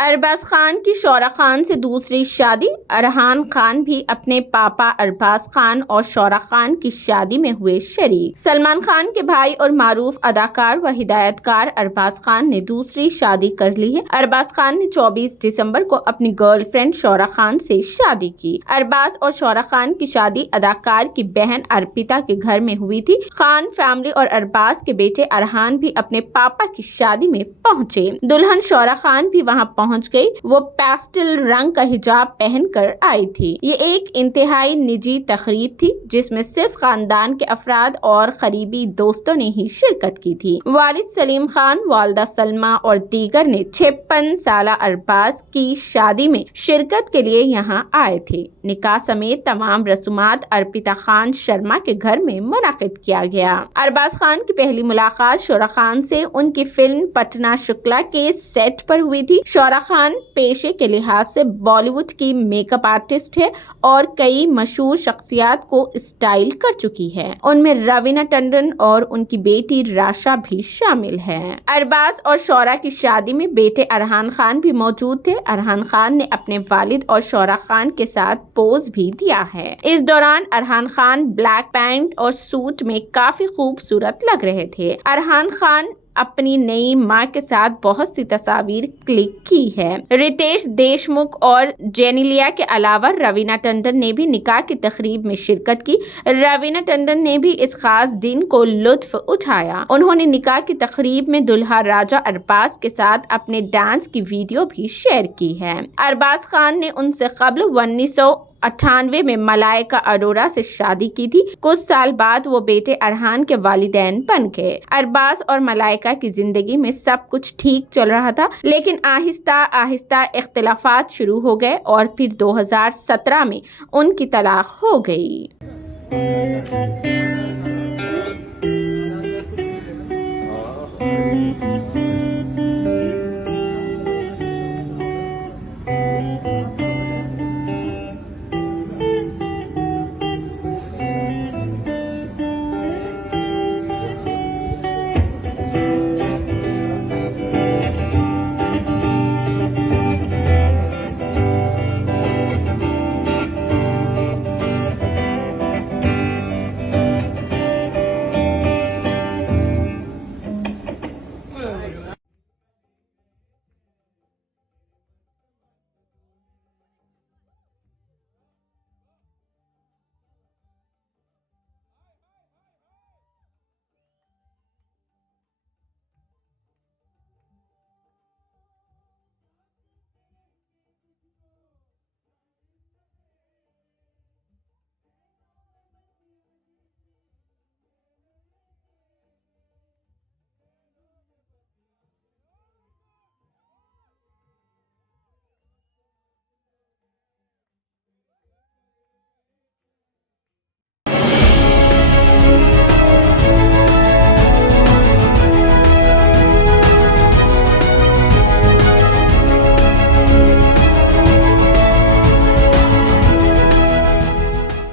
अरबाज खान की शौरा खान से दूसरी शादी। अरहान खान भी अपने पापा अरबाज खान और शौरा खान की शादी में हुए शरीक। सलमान खान के भाई और मारूफ अदाकार व हिदायतकार अरबाज खान ने दूसरी शादी कर ली है। अरबाज खान ने 24 दिसंबर को अपनी गर्लफ्रेंड शौरा खान से शादी की। अरबाज और शौरा खान की शादी अदाकार की बहन अर्पिता के घर में हुई थी। खान फैमिली और अरबाज के बेटे अरहान भी अपने पापा की शादी में पहुंचे। दुल्हन शौरा खान भी वहां पहुंच गई। वो पेस्टल रंग का हिजाब पहनकर आई थी। ये एक इंतहाई निजी तकरीब थी जिसमें सिर्फ खानदान के अफराद और करीबी दोस्तों ने ही शिरकत की थी। वालिद सलीम खान, वालदा सलमा और दीगर ने 56 साल अरबाज की शादी में शिरकत के लिए यहाँ आए थे। निकाह समेत तमाम रसूमात अर्पिता खान शर्मा के घर में मुनाकिद किया गया। अरबाज खान की पहली मुलाकात शौरा खान से उनकी फिल्म पटना शुक्ला के सेट पर हुई थी। शौरा खान पेशे के लिहाज से बॉलीवुड की मेकअप आर्टिस्ट है और कई मशहूर शख्सियात को स्टाइल कर चुकी है। उनमें रवीना टंडन और उनकी बेटी राशा भी शामिल है। अरबाज और शौरा की शादी में बेटे अरहान खान भी मौजूद थे। अरहान खान ने अपने वालिद और शौरा खान के साथ पोज भी दिया है। इस दौरान अरहान खान ब्लैक पैंट और सूट में काफी खूबसूरत लग रहे थे। अरहान खान अपनी नई मां के साथ बहुत सी तस्वीर क्लिक की है। रितेश देशमुख और जेनेलिया के अलावा रवीना टंडन ने भी निकाह की तकरीब में शिरकत की। रवीना टंडन ने भी इस खास दिन को लुत्फ उठाया। उन्होंने निकाह की तकरीब में दुल्हा राजा अरबाज के साथ अपने डांस की वीडियो भी शेयर की है। अरबाज खान ने उनसे कबल 1998 में मलाइका अरोरा से शादी की थी। कुछ साल बाद वो बेटे अरहान के वालिदैन बन गए। अरबाज और मलाइका की जिंदगी में सब कुछ ठीक चल रहा था, लेकिन आहिस्ता आहिस्ता इख्तिलाफात शुरू हो गए और फिर 2017 में उनकी तलाक हो गई।